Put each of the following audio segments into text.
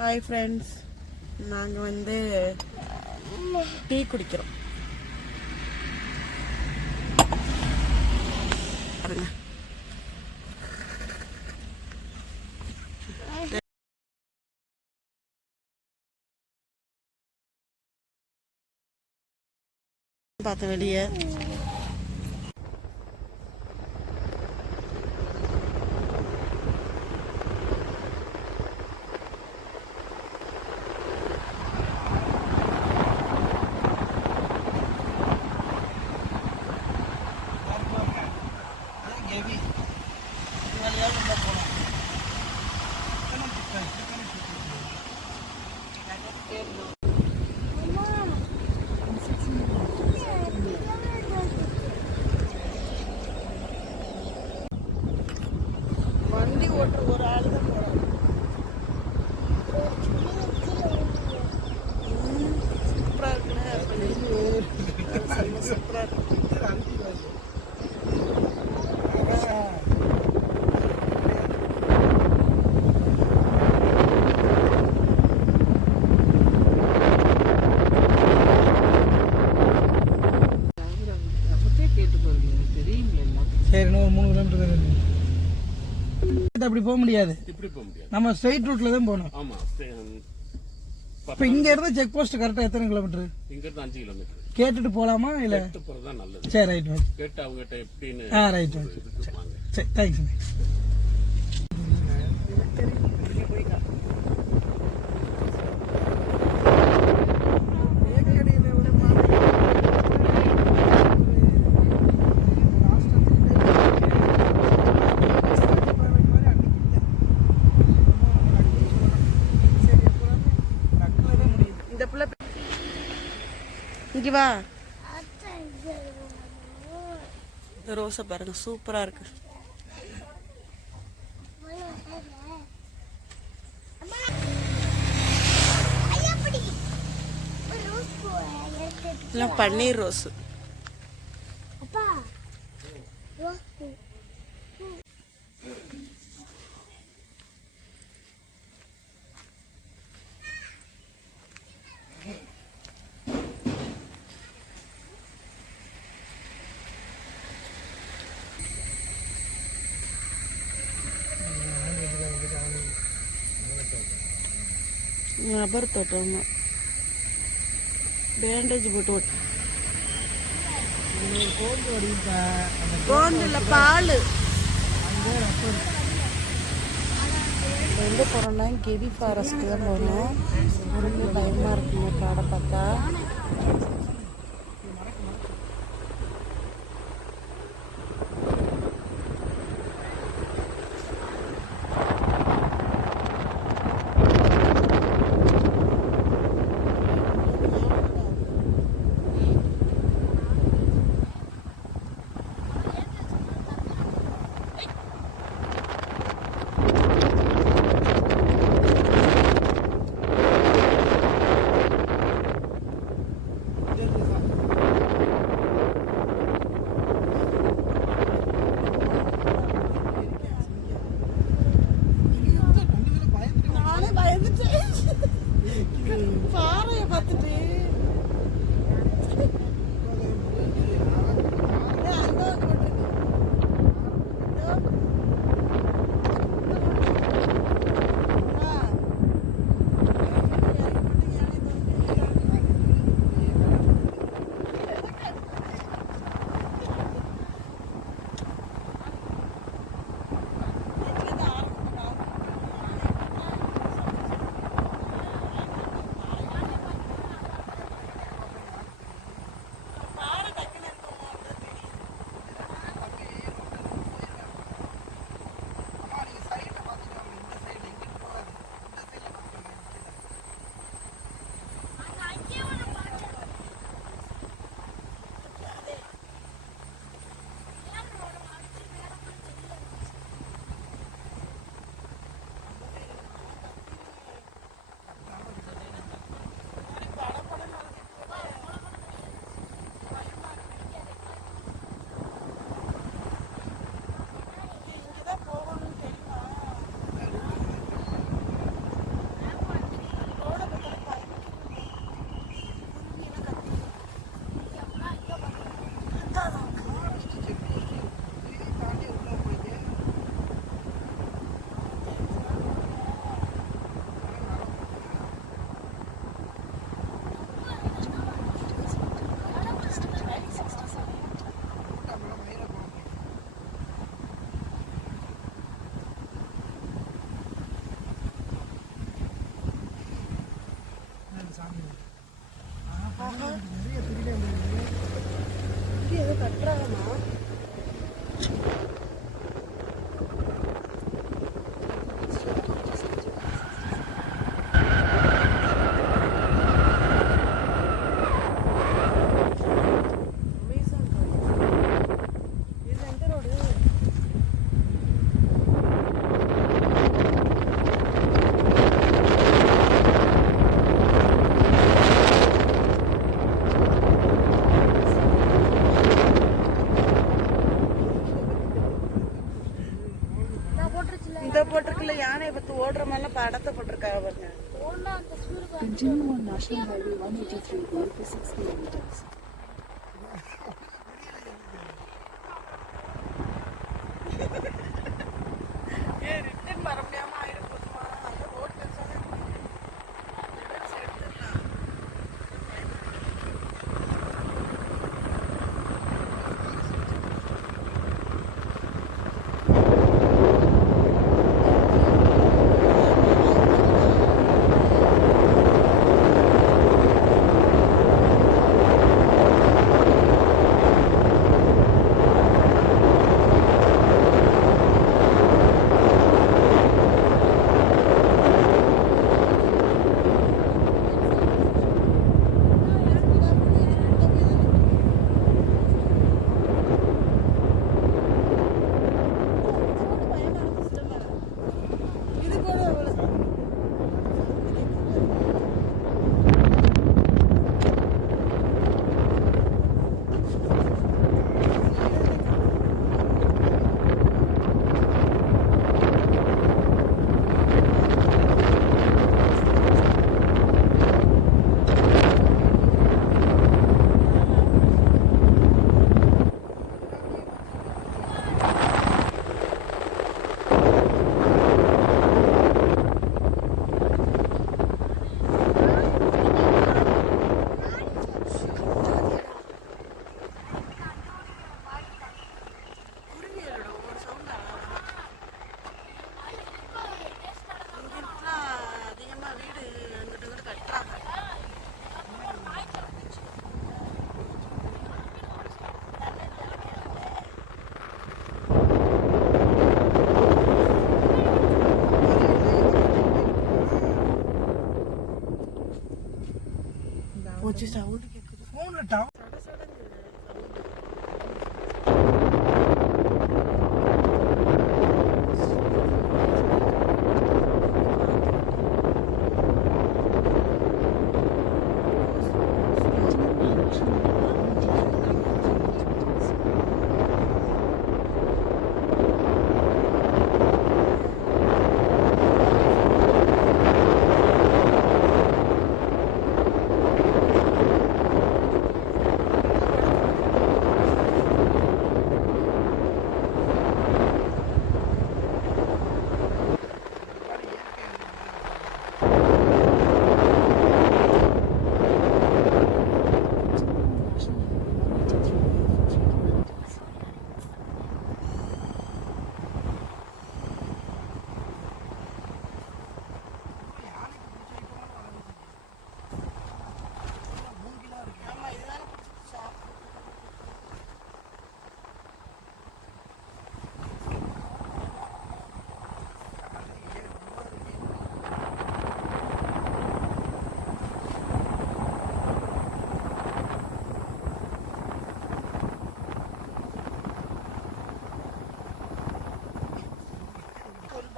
Hi friends, நாங்கள் வந்து tea குடிக்கிறோம். பார்த்த வெளியே வண்டி ஓட்டுற ஒரு ஆள் தான் போகிறாங்க. சூப்பராக இருக்குண்ணே, சூப்பராக இருக்கு. சரி, இன்னும் 3 கிலோமீட்டர் அப்படி போக முடியாது. நம்ம ஸ்ட்ரைட் ரூட்ல தான் போகணும். ஆமா. இப்ப இங்க இருந்து செக் போஸ்ட் கரெக்டா எத்தனை கிலோமீட்டர்? இங்க இருந்து 5 கிலோமீட்டர். கேட்டுட்டு போலாமா இல்ல? கேட்டு போறது தான் நல்லது. சரி, ரைட் ரைட். கேட்டு அவங்க கிட்ட எப்படின்னு ரைட் ரைட். சரி, தேங்க்ஸ். இங்க வா, ரோஸை பாருங்க, சூப்பரா இருக்கு. பன்னீர் ரோஸ். ரப்பர் தோட்டம், பேண்டேஜ் போட்டு கோந்து இல்லை, பால். எங்கே போகிறோம்னா கெவி ஃபாரஸ்ட்டு தான் போகணும். ரொம்ப பயமாக இருக்குங்க காடை பார்த்தா. மேல படத்தை போட்டிருக்காங்க பாருங்க. Continue on National Highway 183 there for 6 kilometers. போச்சு சவுண்ட் கேக்குது. ஃபோன்ல டவர்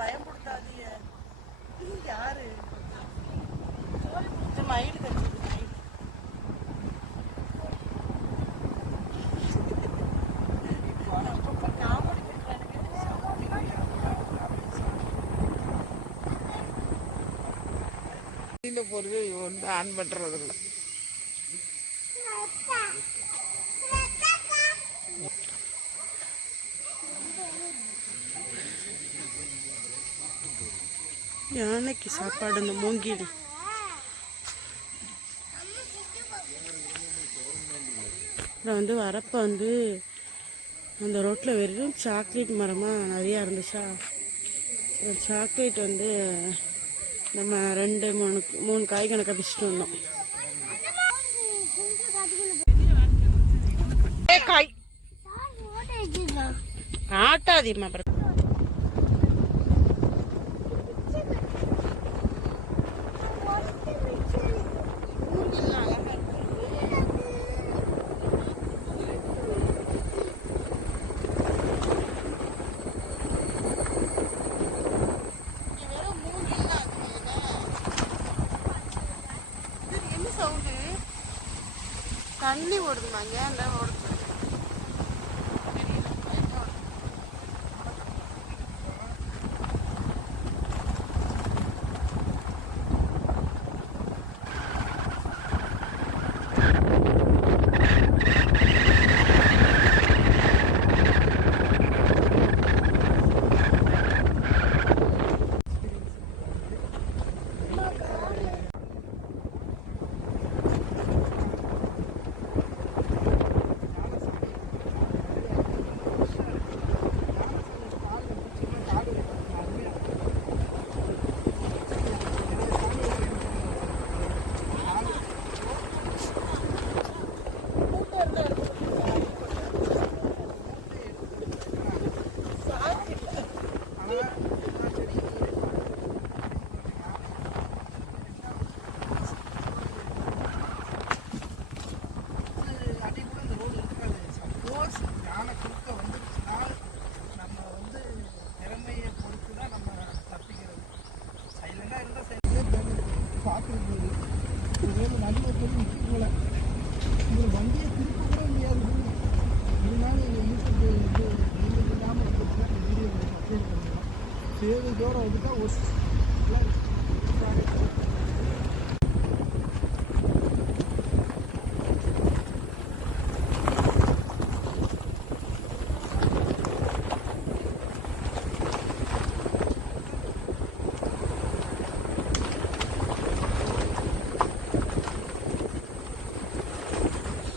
பயன்படுத்தாதீங்க. யாரு மயிடு கடிச்சது மயிடு. காமெடி போறது வந்து ஆன் பண்றது இல்லை. யானைக்கு சாப்பாடு இந்த மூங்கில். அப்புறம் வந்து வரப்போ வந்து அந்த ரோட்டில் வெறும் சாக்லேட் மரமாக நிறையா இருந்துச்சா. ஒரு சாக்லேட் வந்து நம்ம 2-3 காய் கணக்காக பிடிச்சிட்டு வந்தோம். காய் ஆட்டாதீமா அப்புறம். தண்ணி ஓடுதுமாங்க அந்த ஓடுது.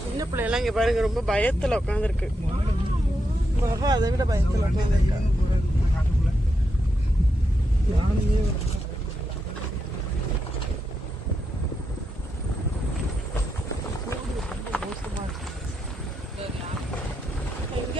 சின்ன பிள்ளையெல்லாம் இங்கே பாருங்க ரொம்ப பயத்தில் உட்காந்துருக்கு. பாபா அதை விட பயத்தில் உட்காந்துருக்கா. எங்க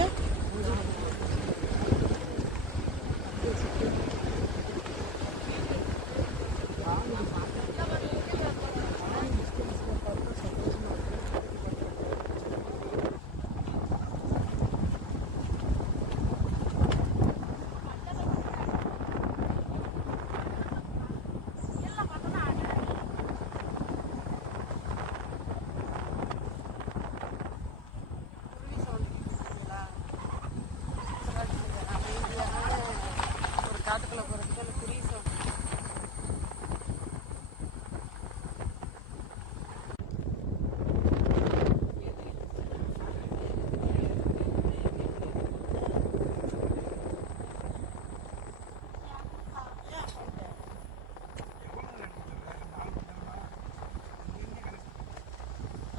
காட்டுக்குள்ள போகிறதுக்கு அந்த குருவி சவுண்ட்.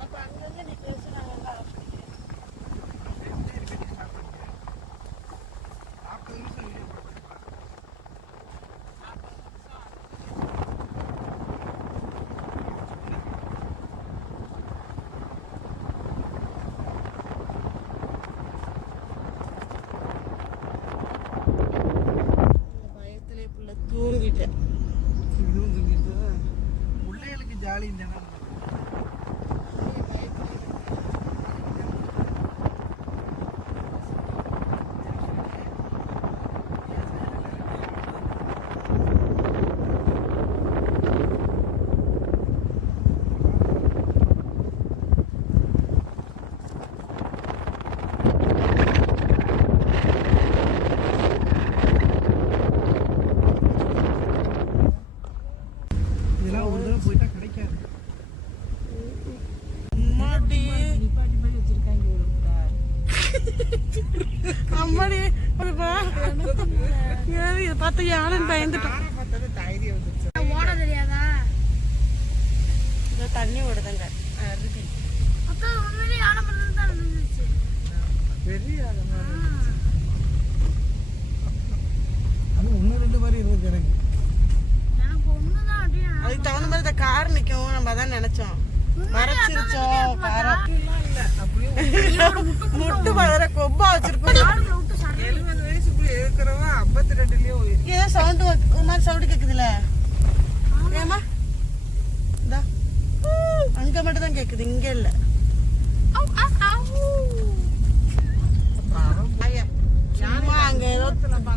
அப்போ அங்கங்கே நீ பேசுகிறாங்கல்ல பயத்திலே புள்ள தூங்கிட்டேன். பிள்ளைகளுக்கு ஜாலி இந்த இடம். இதெல்லாம் ஒரு தடவை போயிட்டா கிடைக்காது. அம்மாடி இதை பார்த்து யாருன்னு பயந்துட்டோம். ஓட தெரியாதா? இதோ தண்ணி ஓடுதுங்க. அதான் உண்மையிலேயே யானை பண்ணது தான் இருந்துச்சு. பெரிய அது ஒன்று ரெண்டு மாதிரி இருந்தது எனக்கு. எனக்கு ஒண்ணுதான் அப்படியே அதுக்கு தகுந்த மாதிரி இந்த கார் நிற்கும். நம்ம அதான் நினைச்சோம். மறைச்சிருச்சோம் காரை. முட்டு பதற கொம்பா வச்சிருக்கோம். ஆடுகளை விட்டு சண்டை 70 வயசுக்குள்ள இருக்கிறவன் 52லயே போயிருக்கு. ஏதோ சவுண்டு ஒரு மாதிரி சவுண்டு கேக்குதுல்ல. ஏமா இந்தா அங்க மட்டும் தான் கேக்குது, இங்க இல்ல. சும்மா அங்க ஏதோ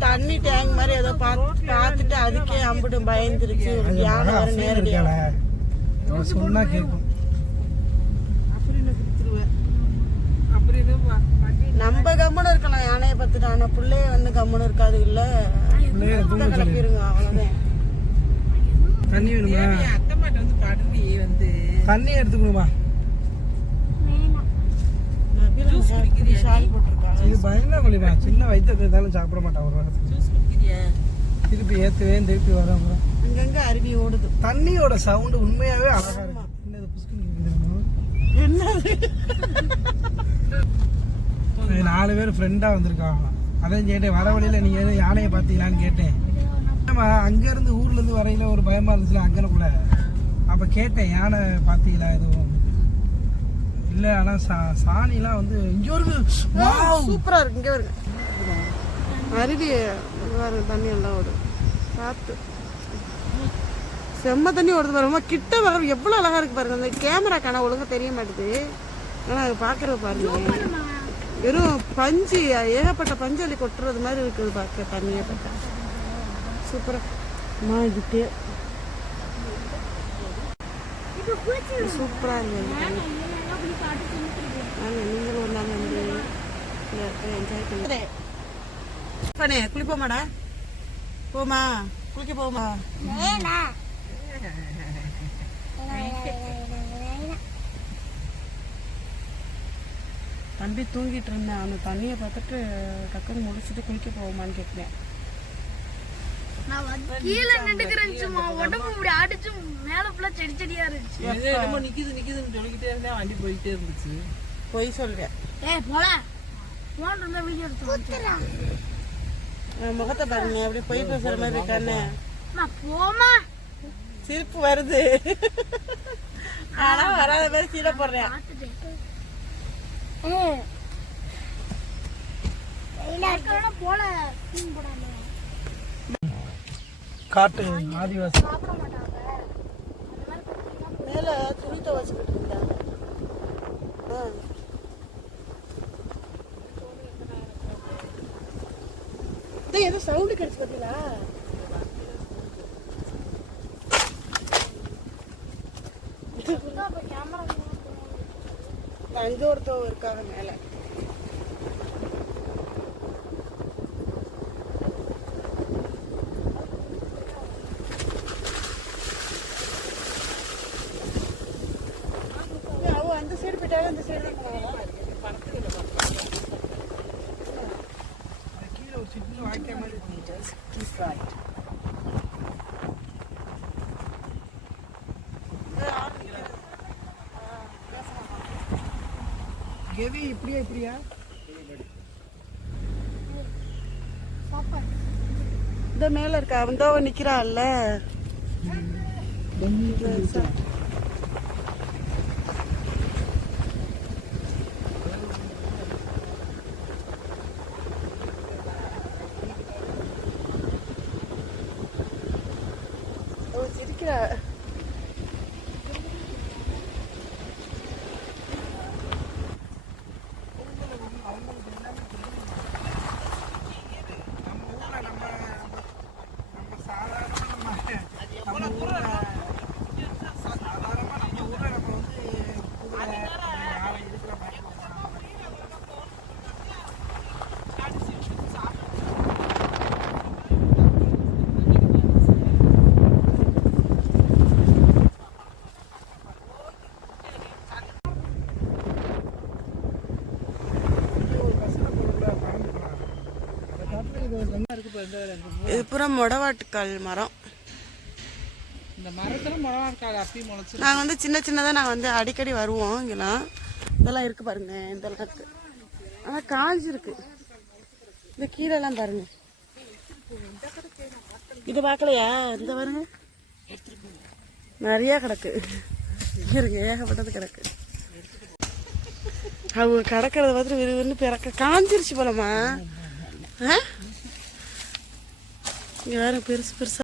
தண்ணி டேங்க் மாதிரி ஏதோ பார்த்துட்டு அதுக்கே அம்பிடும் பயந்துருச்சு. ஒரு யானை வர நேரடியா சொன்னா கேட்கும். நம்ம கம்முன்னு இருக்கலாம் யானையை பார்த்துட்டு. ஆனா பிள்ளைய வந்து கம்முன்னு இருக்காது இல்ல. கிளப்பிடுங்க அவ்வளவுதான். தண்ணி வேணுமா? தண்ணி எடுத்துக்கணுமா? ஷால் போட்டிருக்கா. இது பயங்கர வலிமா. சின்ன வயிற்று இருந்தாலும் சாப்பிட மாட்டான் ஒரு வாரத்துக்கு. திருப்பி ஏற்றுவேன், திருப்பி வரேன். அப்புறம் அங்கங்க அருவி ஓடுது. தண்ணியோட சவுண்டு உண்மையாவே அழகா இருக்கு. என்னது புஷ்குன்னு கேக்குது. என்னது? 4 பேர் ஃப்ரெண்டா வந்திருக்காங்க. அதான் கேட்டேன், வர வழியில நீங்க எதுவும் யானையை பார்த்தீங்களான்னு கேட்டேன். ஆமா, அங்க இருந்து ஊர்ல இருந்து வரையில ஒரு பயமா இருந்துச்சுல அங்கன கூட. அப்ப கேட்டேன், யானை பார்த்தீங்களா எதுவும் இல்ல. ஆனா சாணிலாம் வந்து இங்க ஒரு சூப்பரா இருக்கு. இங்க வருங்க அருவி வர தண்ணி எல்லாம் ஓடும். பார்த்து செம்ம தண்ணி ஓடுது பாருங்க. கிட்ட வர எவ்வளோ அழகா இருக்கு பாருங்க. அந்த கேமரா காண ஒழுங்கா தெரிய மாட்டுது. ஆனால் அது பார்க்குறது பாருங்க, வெறும் பஞ்சு, ஏகப்பட்ட பஞ்சலி கொட்டுறது மாதிரி இருக்குது பார்க்க. தண்ணியை பார்த்தா சூப்பராக மாடிட்டு சூப்பராக இருந்தது. நீங்களும் ஒரு நாள் வந்து என்ஜாய் பண்ணே. குளிப்போமாடா? போமா, குளிக்க போமா? தம்பி தூங்கிட்டு இருந்தேன். அந்த தண்ணியை பார்த்துட்டு டக்குன்னு முடிச்சுட்டு குளிக்க போவோமான்னு கேட்குறேன். கீழே நின்றுக்கிறேன்ச்சுமா, உடம்பு இப்படி அடிச்சு மேல ஃபுல்லா செடி செடியா இருந்துச்சு. நிக்குதுன்னு சொல்லிக்கிட்டே இருந்தேன், வண்டி போயிட்டே இருந்துச்சு. பொய் சொல்றேன். போல போன் இருந்தா வீடியோ எடுத்து முகத்தை பாருங்க, அப்படியே பொய் பேசுற மாதிரி இருக்கானே. போமா, சிரிப்பு வருது. ஆனா வராத மாதிரி சீட போடுறேன். போல காட்டு ஆதிவாசி மேல துணி துவச்சிக்கிட்டு இருந்தாங்க. ஏதோ சவுண்டு கிடைச்சு பார்த்தீங்களா? அங்க ஒருத்தவங்க இருக்காங்க மேல. அவ அந்த சைடு போயிட்டாலும் அந்த சைடு கீழே ஒரு சின்ன வாய்க்கா மாதிரி கெவி இப்படியா இந்த மேல இருக்கா? அவன் நிக்கிறான்ல. சிரிக்கிறா. இது பூரா மொடவாட்டுக்கால் மரம். இந்த மரத்துல முளவாக்கால் அப்பி முளைச்சு. நாங்கள் வந்து சின்ன சின்னதாக நாங்கள் வந்து அடிக்கடி வருவோம் இங்கெல்லாம். இதெல்லாம் இருக்கு பாருங்க, இதெல்லாம் இருக்கு. ஆனால் காஞ்சிருக்கு. இந்த கீரைலாம் பாருங்க. இது பார்க்கலையா? இந்த பாருங்க, நிறைய கிடக்கு. இருங்க, ஏகப்பட்டது கிடக்கு. அவங்க கிடக்கிறத பார்த்துட்டு விறுவிறுன்னு பிறக்க காஞ்சிருச்சு போலமா. இங்கே வேற பெருசு பெருசா